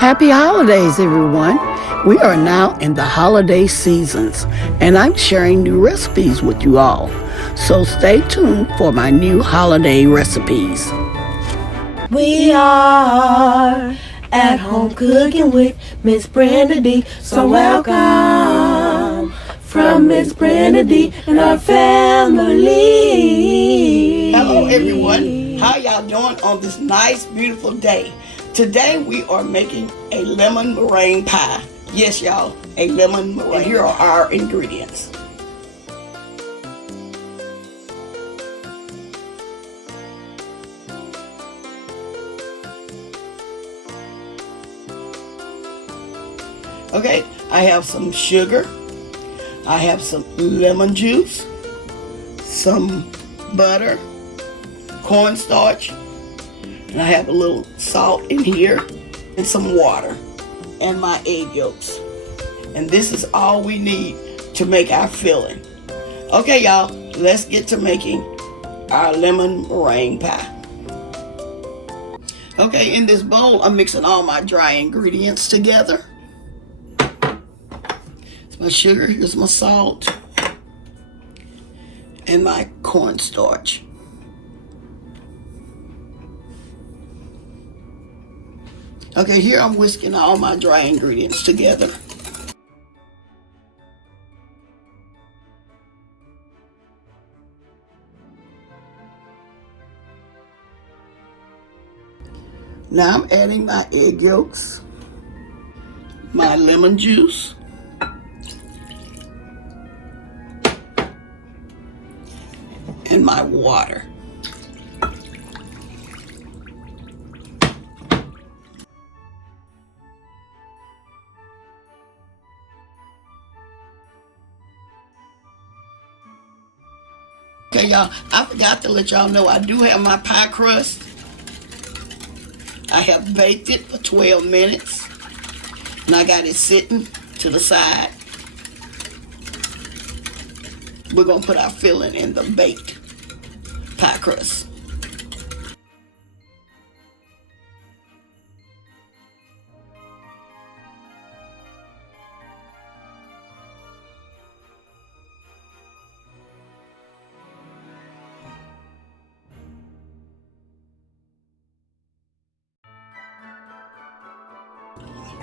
Happy holidays, everyone. We are now in the holiday seasons, and I'm sharing new recipes with you all. So stay tuned for my new holiday recipes. We are at home cooking with msbrendadee. So welcome from msbrendadee and our family. Hello, everyone. How y'all doing on this nice, beautiful day? Today we are making a lemon meringue pie. Yes, y'all, a lemon meringue. And here are our ingredients. Okay, I have some sugar. I have some lemon juice, some butter, cornstarch, and I have a little salt in here, and some water, and my egg yolks. And this is all we need to make our filling. Okay, y'all, let's get to making our lemon meringue pie. Okay, in this bowl, I'm mixing all my dry ingredients together. Here's my sugar, here's my salt, and my cornstarch. Okay, here I'm whisking all my dry ingredients together. Now I'm adding my egg yolks, my lemon juice, and my water. Okay, y'all, I forgot to let y'all know I do have my pie crust. I have baked it for 12 minutes, and I got it sitting to the side. We're gonna put our filling in the baked pie crust.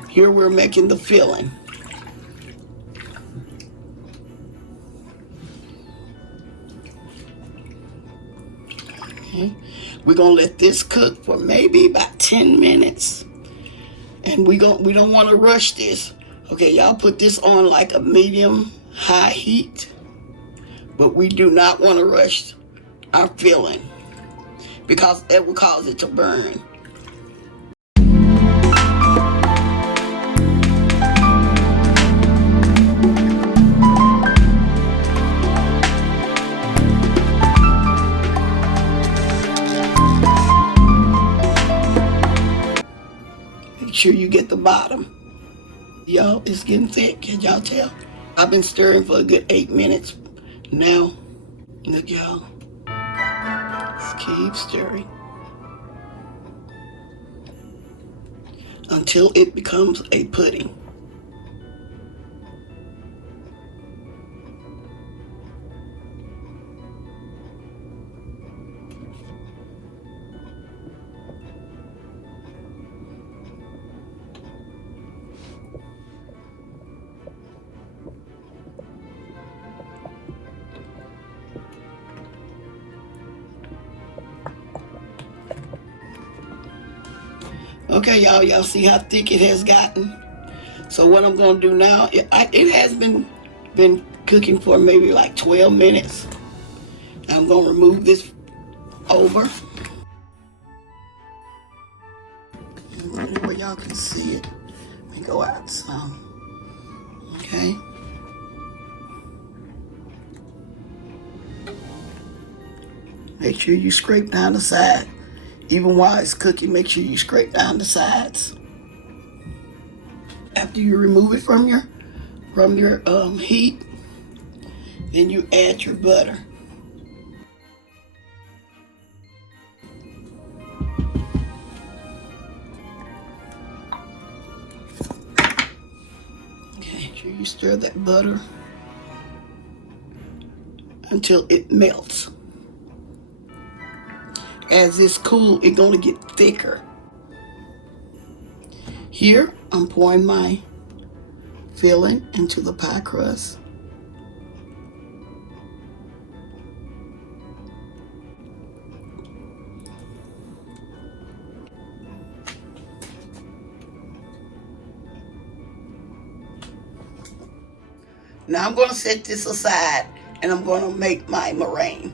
Here we're making the filling. Okay. We're gonna let this cook for maybe about 10 minutes. And we don't want to rush this. Okay, y'all put this on like a medium high heat. But we do not want to rush our filling because that will cause it to burn. Make sure you get the bottom. Y'all, it's getting thick. Can y'all tell? I've been stirring for a good 8 minutes now. Look, y'all. Just keep stirring until it becomes a pudding. Okay, y'all see how thick it has gotten? So what I'm gonna do now, it has been cooking for maybe like 12 minutes. I'm gonna remove this over. Where y'all can see it. Let me go out some. Okay. Make sure you scrape down the side. Even while it's cooking, make sure you scrape down the sides. After you remove it from your heat, then you add your butter. Make sure you stir that butter until it melts. As it's cool, it's gonna get thicker. Here, I'm pouring my filling into the pie crust. Now I'm gonna set this aside and I'm gonna make my meringue.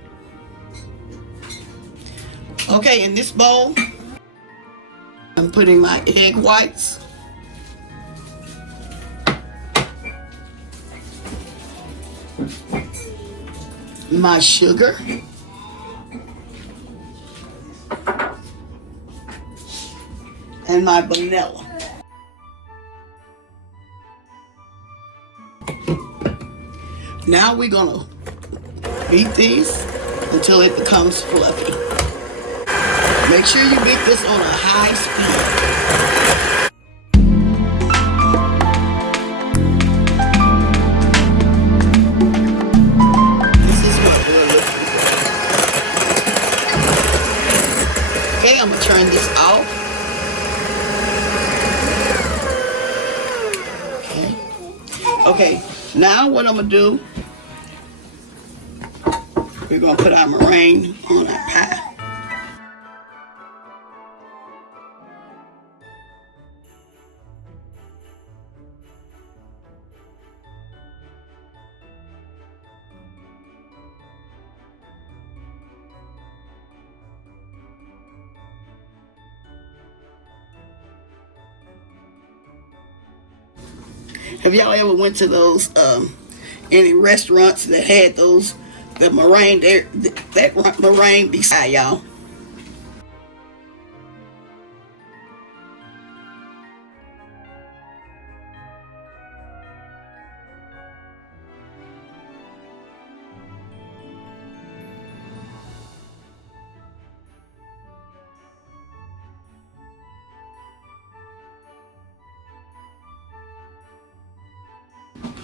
Okay, in this bowl, I'm putting my egg whites, my sugar, and my vanilla. Now we're gonna beat these until it becomes fluffy. Make sure you beat this on a high speed. This is what we're looking for. Okay, I'm gonna turn this off. Okay, now what I'm gonna do, we're gonna put our meringue on our pie. Have y'all ever went to those any restaurants that had those the meringue there, that meringue beside y'all?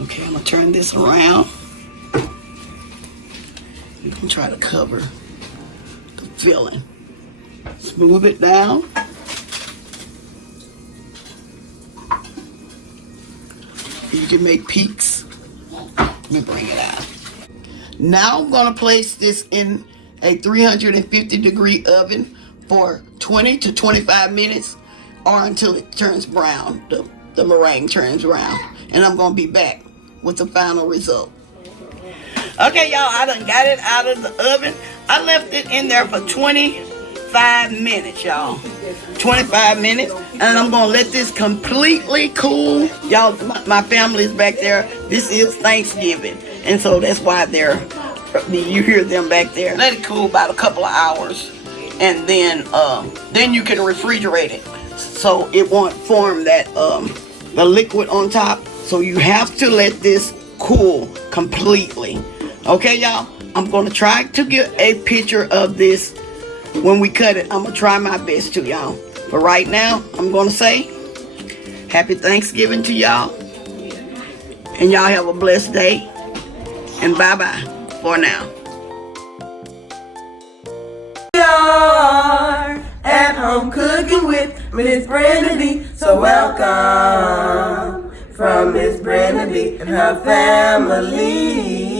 Okay, I'm gonna turn this around. You can try to cover the filling. Smooth it down. You can make peaks. Let me bring it out. Now I'm gonna place this in a 350-degree oven for 20 to 25 minutes or until it turns brown. The meringue turns brown. And I'm gonna be back with the final result. Okay, y'all, I done got it out of the oven. I left it in there for 25 minutes, y'all. 25 minutes, and I'm gonna let this completely cool. Y'all, my family is back there. This is Thanksgiving, and so that's why you hear them back there. Let it cool about a couple of hours, and then you can refrigerate it so it won't form that the liquid on top. So you have to let this cool completely. Okay, y'all? I'm going to try to get a picture of this when we cut it. I'm going to try my best to, y'all. But right now, I'm going to say Happy Thanksgiving to y'all. And y'all have a blessed day. And bye-bye for now. We are at home cooking with msbrendadee. So welcome from msbrendadee and her family.